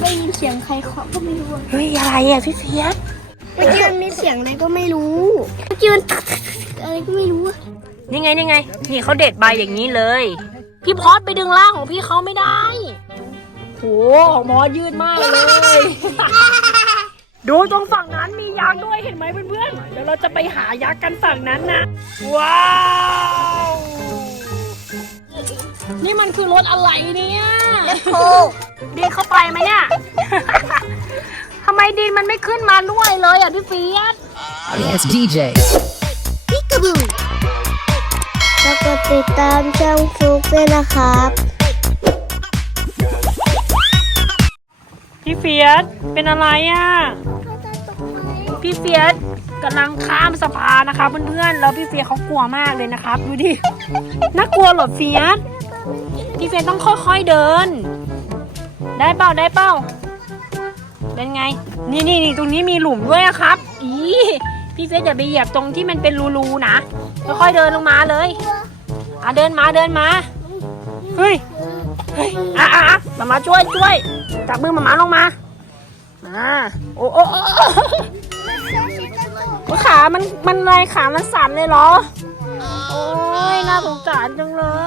ได้ยินเสียงใครเคาะก็ไม่รู้อะเฮ้ยอะไรอะพี่เฟียสเมื่อกี้มันมีเสียงอะไรก็ไม่รู้ เมื่อกี้มันอะไรก็ไม่รู้อะนี่ไงนี่ไง นี่เขาเด็ดใบอย่างนี้เลย พี่พอดไปดึงล่างของพี่เขาไม่ได้โหของพอดยืดมากเลย ดูตรงฝั่งนั้นมียักษ์ด้วยเห็นไหมเพื่อนๆ เดี๋ยวเราจะไปหายักษ์กันฝั่งนั้นนะ ว้าว นี่มันคือรถอะไรเนี่ยโอ้ดินเข้าไปไหมเนี่ย ทำไมดินมันไม่ขึ้นมาด้วยเลยอะพี่เฟียส Yes, DJ. พิกาบูแล้วก็ติดตามช่องฟลุกด้วยนะครับ พี่เฟียสเป็นอะไรอะ พี่เฟียสกำลังข้ามสะพานนะคะเพื่อนๆ แล้วพี่เฟียสเขากลัวมากเลยนะครับ ดูดิ น่ากลัวเหรอเฟียส พี่เฟียสต้องค่อยๆเดิน ได้เปล่าได้เปล่าเป็นไง นี่นี่นี่ตรงนี้มีหลุมด้วยอะครับ อีพี่เฟียสอย่าไปเหยียบตรงที่มันเป็นรูๆนะค่อยๆเดินลงมาเลยอะเดินมาเดินมาเฮ้ยเฮ้ยอะอะอะมามาช่วยช่วยจับมือมามาลงมาอ่าโอ้โอ้โอ้ขามันมันอะไรขามันสั่นเลยเหรอ โอ้ยน่าสงสารจังเลย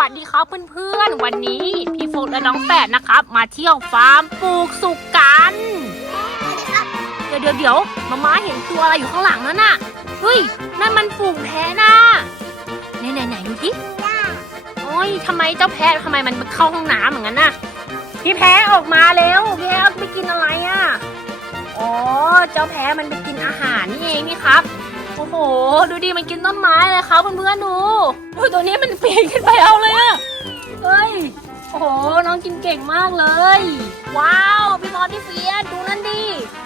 วัสดีครับเพื่อนๆ วันนี้พี่โฟกและน้องแปดนะครับ มาเที่ยวฟาร์มปลูกสุกกันเดี๋ยวเดี๋ยวเดี๋ยวมาม้าเห็นตัวอะไรอยู่ข้างหลังนั่นน่ะเฮ้ยนั่นมันฝูงแพ้น่ะไหนไหนไหนดูที่โอ้ยทำไมเจ้าแพ้ทำไมมันเข้าห้องน้ำอย่างนั้นน่ะพี่แพ้ออกมาเร็วพี่แพ้ไปกินอะไรอะอ๋อเจ้าแพ้มันไปกินอาหารนี่เองนี่ครับ โอ้โห ดูดิมันกินต้นไม้เลยครับเพื่อนๆดูดูตัวนี้มันปีนขึ้นไปเอาเลยอะเฮ้ย โอ้โห น้องกินเก่งมากเลย ว้าว พี่มอสพี่เฟียสดูนั่นดิ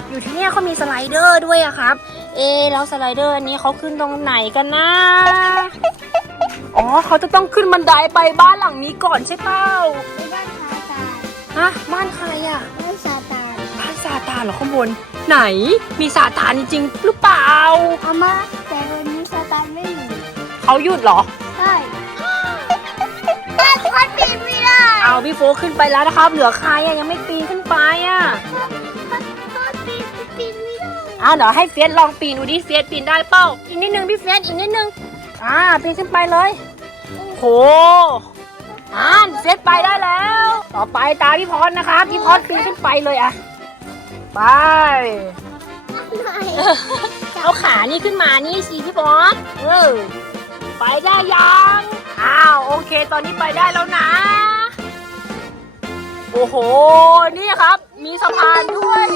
อยู่ที่เนี่ยเขามีสไลเดอร์ด้วยอะครับ เอะแล้วสไลเดอร์อันนี้เขาขึ้นตรงไหนกันนะ อ๋อเขาจะต้องขึ้นบันไดไปบ้านหลังนี้ก่อนใช่เปล่าไม่ได้ซาตานฮะบ้านใครอะไม่ได้ซาตานบ้านซา ตานเหรอข้างบน ไหนมีซาตานจริงๆหรือเปล่าอามาแต่วันนี้ซาตานไม่อยู่เขาหยุดเหรอ ใช่แต่พัดปีนไม่ได้เอาพี่โฟกขึ้นไปแล้วนะครับ เหลือใครอะยังไม่ปีนขึ้นไปอะพัดปีนปีนไม่ได้อ้าวเดี๋ยวให้เฟียสลองปีนดูดิเฟียสปีนได้เปล่าอีกนิดนึงพี่เฟียสอีกนิดนึงอ่าปีนขึ้นไปเลยโหอ่านเฟียสไปได้แล้ว ต่อไปตาพี่พรนะครับพี่พรปีนขึ้นไปเลยอะ ไป เอาขานี่ขึ้นมานี่สิพี่บอสเออไปได้ยัง อ้าว โอเค ตอนนี้ไปได้แล้วนะ โอ้โห นี่ครับ มีสะพานด้วย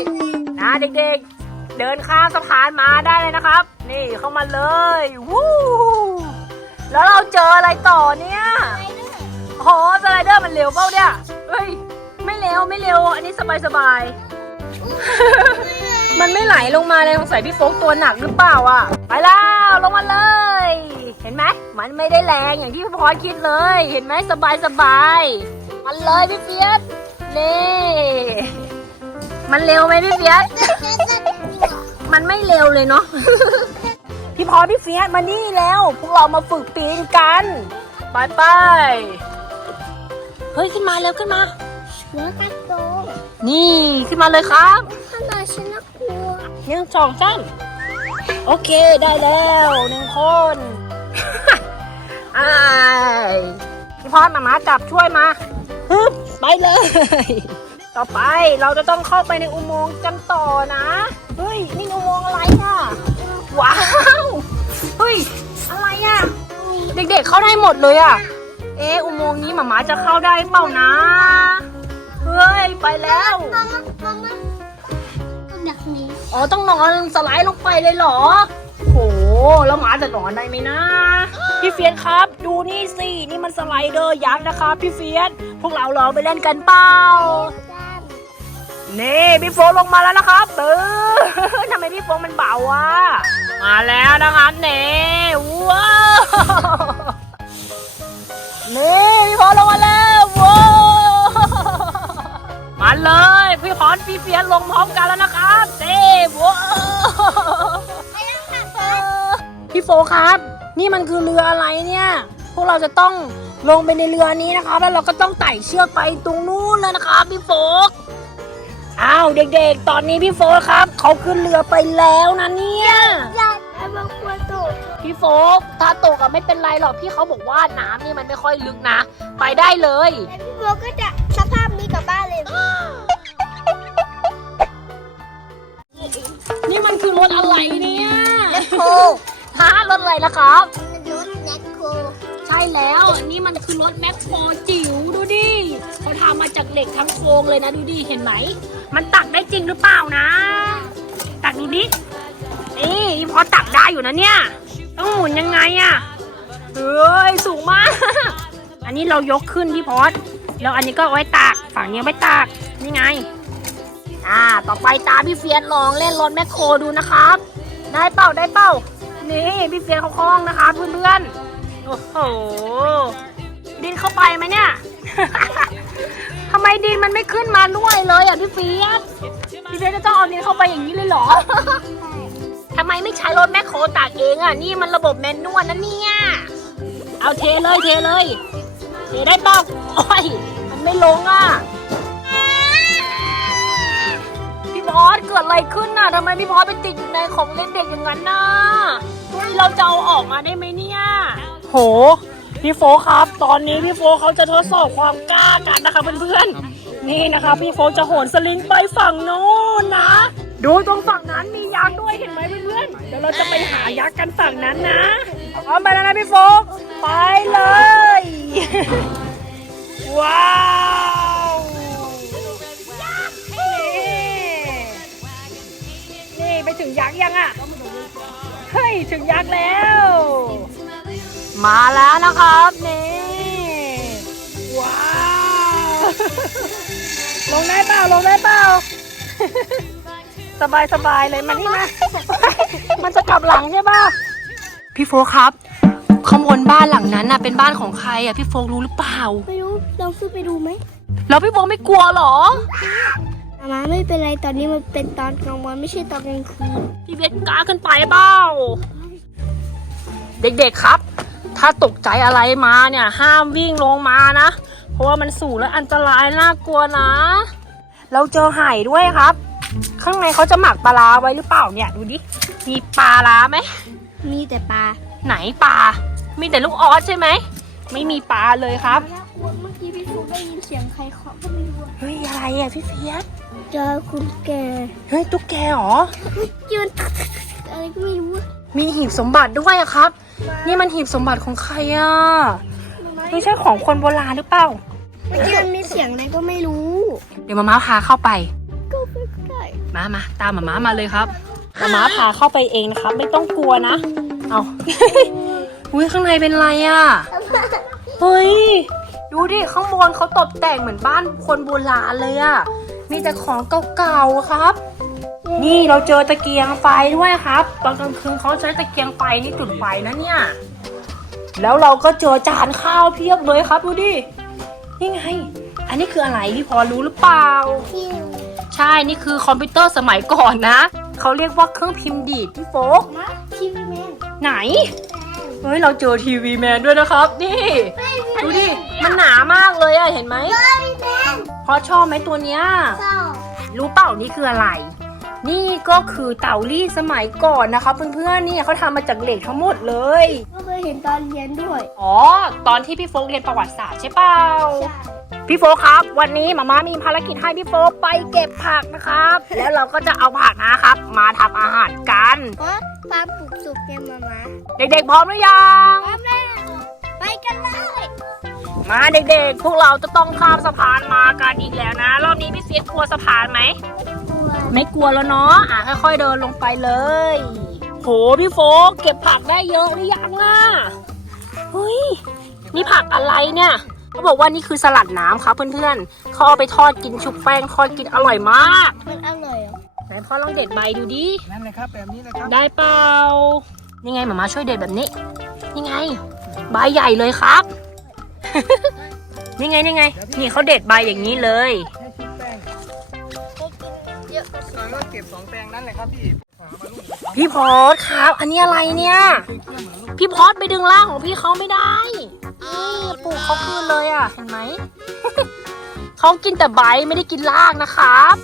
นะเด็กๆ เดินข้ามสะพานมาได้เลยนะครับ นี่เข้ามาเลย วู้ แล้วเราเจออะไรต่อเนี่ยโอ้โหสไลเดอร์มันเร็วเปล่าเนี่ย เฮ้ย ไม่เร็วไม่เร็ว อันนี้สบายสบายๆ มันไม่ไหลลงมาเลยสงสัยพี่โฟกตัวหนักหรือเปล่าอะ ไปแล้วลงมาเลย เห็นไหมมันไม่ได้แรงอย่างที่พี่พอคิดเลย เห็นไหมสบายสบายๆมันเลยพี่เฟียสนี่มันเร็วไหมพี่เฟียสมันไม่เร็วเลยเนาะพี่พอพี่เฟียสมานี่แล้ว พวกเรามาฝึกปีนกันไปไปเฮ้ยขึ้นมาเร็วขึ้นมาเนื้อกระโตนี่ขึ้นมาเลยครับขนาดฉันน่ากลัวหนึ่งสองสามโอเคได้แล้วหนึ่งคนอ้ายพี่พอดมามาจับช่วยมาฮึบไปเลย ต่อไปเราจะต้องเข้าไปในอุโมงค์กันต่อนะเฮ้ยนี่อุโมงค์อะไรอะว้าวเฮ้ยอะไรอะเด็กๆเข้าได้หมดเลยอะ เอะอุโมงค์นี้หมามาจะเข้าได้เปล่านะเฮ้ยไปแล้วมามามามาต้องอยากนี้อ๋อต้องนอนสไลด์ลงไปเลยเหรอโหแล้วหมาจะนอนได้ไหมนะ พี่เฟียสครับ ดูนี่สินี่มันสไลเดอร์ยักษ์นะครับพี่เฟียสพวกเราลองไปเล่นกันเปล่านี่พี่โฟลงมาแล้วนะครับเออทำไมพี่โฟมันเบาวะมาแล้วนะครับเน่ว้าวนี่พี่โฟลงมาแล้ว มาเลย พี่พรพี่เฟียสลงพร้อมกันแล้วนะครับเต้ว้าวพี่โฟครับ นี่มันคือเรืออะไรเนี่ย พวกเราจะต้องลงไปในเรือนี้นะครับ แล้วเราก็ต้องไต่เชือกไปตรงนู้นเลยนะครับพี่โฟกอ้าวเด็กๆ ตอนนี้พี่โฟกครับ เขาขึ้นเรือไปแล้วนะเนี่ยบางคนตกพี่โฟกถ้าตกอะไม่เป็นไรหรอกพี่เขาบอกว่าน้ำนี่มันไม่ค่อยลึกนะ ไปได้เลย พี่โบก็จะสภาพนี้กลับบ้าน นี่มันคือรถอะไรเนี่ยโคฮะรถอะไรนะครับ มันรถแมคโครใช่แล้วนี่มันคือรถแมคโครจิ๋วดูดิเขาทำมาจากเหล็กทั้งโครงเลยนะดูดิเห็นไหม มันตักได้จริงหรือเปล่านะ ตักดูดินี่พอตักได้อยู่นะเนี่ย ต้องหมุนยังไงอะเฮ้ยสูงมาก อันนี้เรายกขึ้นพี่พอดแล้วอันนี้ก็เอาไว้ตัก ฝั่งนี้ไว้ตักนี่ไง อ่า ต่อไปตาพี่เฟียสลองเล่นรถแมคโครดูนะครับ ได้เปล่าได้เปล่านี่พี่เฟียสเขาคล้องนะครับเพื่อนๆ โอ้โห ดินเข้าไปไหมเนี่ย ทำไมดินมันไม่ขึ้นมาด้วยเลยอะพี่เฟียสพี่เฟียสจะต้องเอาดินเข้าไปอย่างนี้เลยเหรอทำไมไม่ใช้รถแมคโครตากเองอะ นี่มันระบบแมนนวลนะเนี่ย เอาเทเลยเทเลย เทได้เปล่าโอ้ย ไม่ลงอะ พี่พอสเกิดอะไรขึ้นน่ะทำไมพี่พอสไปติดอยู่ในของเล่นเด็กอย่างนั้นน่ะเฮ้ยเราจะเอาออกมาได้ไหมเนี่ย โห พี่โฟกครับ ตอนนี้พี่โฟกเขาจะทดสอบความกล้ากันนะคะเพื่อนๆ นี่นะคะ พี่โฟกจะโหนสลิงไปฝั่งโน้นนะ ดูตรงฝั่งนั้นมียักษ์ด้วยเห็นไหมเพื่อนๆ เดี๋ยวเราจะไปหายักษ์กันฝั่งนั้นนะพร้อมไปแล้วนะพี่โฟกไปเลย ว้าว ถึงยักษ์ยังอะ เฮ้ย ถึงยักษ์แล้ว มาแล้วนะครับ นี่ ว้าว ลงได้เปล่า ลงได้เปล่า สบายสบายเลยมันนี่นะมันจะกลับหลังใช่ป่ะ พี่โฟกครับข้างบนบ้านหลังนั้นน่ะเป็นบ้านของใครอะพี่โฟกรู้หรือเปล่า ไม่รู้ลองขึ้นไปดูไหมแล้วพี่โฟกไม่กลัวเหรอ มามาไม่เป็นไรตอนนี้มันเป็นตอนกลางวันไม่ใช่ตอนกลางคืนพี่เบสกล้าขึ้นไปเปล่าเด็กๆครับ ถ้าตกใจอะไรมาเนี่ย ห้ามวิ่งลงมานะ เพราะว่ามันสูงและอันตรายน่ากลัวนะ เราเจอไห่ด้วยครับ ข้างในเขาจะหมักปลาร้าไว้หรือเปล่าเนี่ยดูดิมีปลาร้าไหมมีแต่ปลาไหนปลา มีแต่ลูกออสใช่ไหมไม่มีปลาเลยครับน่ากลัวเมื่อกี้พี่ฟุก ได้ยินเสียงใครเคาะก็ไม่รู้อะเฮ้ยอะไรอะพี่เฟียสเจอคุณแกเฮ้ยตุ๊กแกเหรอ ยืนอะไรก็ไม่รู้อะมีหีบสมบัติด้วยอะครับ นี่มันหีบสมบัติของใครอะไม่ใช่ของคนโบราณหรือเปล่า เมื่อกี้มันมีเสียงอะไรก็ไม่รู้ เดี๋ยวมาม่าพาเข้าไป ก็ไม่ได้มามาตามมาม่ามาเลยครับมาม่าพาเข้าไปเองนะครับ ไม่ต้องกลัวนะ เอา อุ้ยข้างในเป็นไรอะเฮ้ย ดูดิข้างบนเขาตกแต่งเหมือนบ้านคนโบราณเลยอะมีแต่ของเก่าๆครับ นี่เราเจอตะเกียงไฟด้วยครับตอนกลางคืนเขาใช้ตะเกียงไฟนี่จุดไฟนะเนี่ย แล้วเราก็เจอจานข้าวเพียบเลยครับดูดินี่ไง อันนี้คืออะไรพี่พอรู้หรือเปล่าคิวใช่นี่คือคอมพิวเตอร์สมัยก่อนนะเขาเรียกว่าเครื่องพิมพ์ดีดพี่โฟกมาทีวีแมนไหน เฮ้ยเราเจอทีวีแมนด้วยนะครับ นี่ ดูดิ มันหนามากเลยอะเห็นไหมทีวีแมนพอชอบไหมตัวเนี้ยเศร้ารู้เปล่านี่คืออะไร นี่ก็คือเต่ารีดสมัยก่อนนะคะเพื่อนๆ นี่เขาทำมาจากเหล็กทั้งหมดเลย ก็เคยเห็นตอนเรียนด้วย อ๋อ ตอนที่พี่โฟกเรียนประวัติศาสตร์ใช่เปล่าพี่โฟกครับ วันนี้มาม่ามีภารกิจให้พี่โฟกไปเก็บผักนะครับ แล้วเราก็จะเอาผักนะครับ มาทำอาหารกันเพราะปลาปลูกสุกเนี่ยมามาเด็กๆพร้อมหรือยัง พร้อมแล้ว ไปกันเลย มาเด็กๆ พวกเราจะต้องข้ามสะพานมากันอีกแล้วนะ รอบนี้พี่เฟียสกลัวสะพานไหม ไม่กลัวแล้วเนาะ อะค่อยๆเดินลงไปเลย โหพี่โฟกเก็บผักได้เยอะหรือยังอะเฮ้ยนี่ผักอะไรเนี่ยเขาบอกว่านี่คือสลัดน้ำครับเพื่อนๆเขาเอาไปทอดกินชุบแป้งทอดกินอร่อยมากมันอร่อยเหรอไหนพ่อลองเด็ดใบดูดินั่นเลยครับแบบนี้เลยครับได้เปล่านี่ไงหมามาช่วยเด็ดแบบนี้นี่ไง ใบใหญ่เลยครับ นี่ไงนี่ไง นี่เขาเด็ดใบอย่างนี้เลยแค่ชุบแป้งเยอะแล้วก็เก็บสองแปลงนั่นเลยครับพี่หามาลูกพี่พอสครับ อันนี้อะไรเนี่ยพี่พอสไปดึงล่างของพี่เขาไม่ได้อนี่ปลูกเขาคืนเลยอะ เห็นไหม เขากินแต่ใบไม่ได้กินรากนะครับ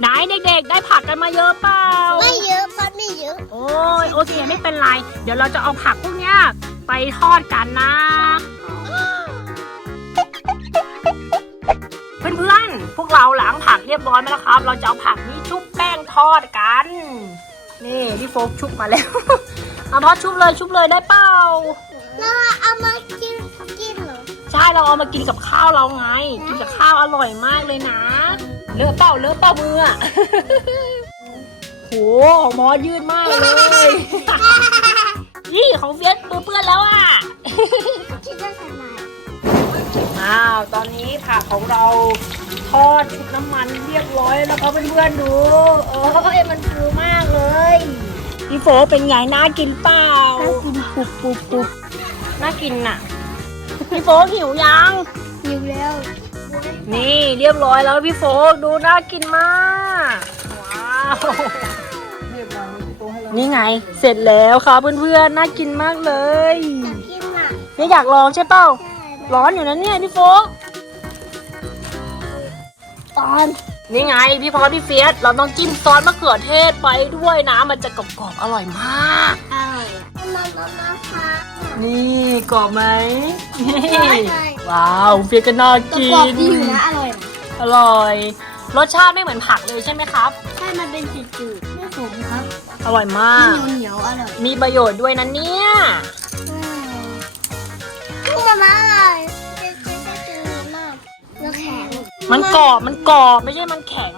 ไหนเด็กๆ ได้ผักกันมาเยอะเปล่า ไม่เยอะเพราะไม่เยอะโอ้ยโอเคไม่เป็นไร เดี๋ยวเราจะเอาผักพวกเนี้ยไปทอดกันนะ พื่อนๆพวกเราล้างผักเรียบร้อยไหมแล้วครับ เราจะเอาผักนี้ชุบแป้งทอดกัน นี่พี่โฟกชุบมาแล้ว เอาพอชุบเลยชุบเลยได้เปล่าแล้วเอามากินกินเหรอ ใช่เราเอามากินกับข้าวเราไง กินกับข้าวอร่อยมากเลยนะ เลอะเปล่าเลอะเปล่ามืออะโหของมอสยืดมากเลยนี่ของเฟียสเปื้อนๆแล้วอะคิดว่าทำไม อ้าวตอนนี้ผักของเราทอดชุบน้ำมันเรียบร้อยแล้วครับเพื่อนๆดูโอ้ยมันฟูมากเลยพี่โฟเป็นไงน่ากินเปล่าน่ากินปุบปุบปุบน่ากินน่ะพี่โฟหิวยังหิวแล้ว นี่เรียบร้อยแล้วพี่โฟกดูน่ากินมากว้าวเรียบร้อยที่โต๊ะให้เรานี่ไง เสร็จแล้วครับเพื่อนๆน่ากินมากเลยอยากกินอะนี่อยากลองใช่เปล่าใช่ ร้อนอยู่นะเนี่ยพี่โฟกตอนนี่ไงพี่พอพี่เฟียสเราต้องจิ้มซอสมะเขือเทศไปด้วยนะ มันจะกรอบๆอร่อยมาก อร่อยมามามาค่ะนี่กรอบไหมนี่อร่อยว้าวเฟียสก็น่าตัวกิกรอบนดีอยู่นะอร่อยนะอร่อย รสชาติไม่เหมือนผักเลยใช่ไหมครับ ใช่ มันเป็นจืดๆไม่ขมครับ อร่อยมากเหนียวเหนียวๆอร่อย มีประโยชน์ด้วยนะเนี่ย ลูกมาม่าอร่อยเจ๊เจ๊เจ๊เจ๊มากแล้วแข็ง มันกรอบ มันกรอบ ไม่ใช่มันแข็ง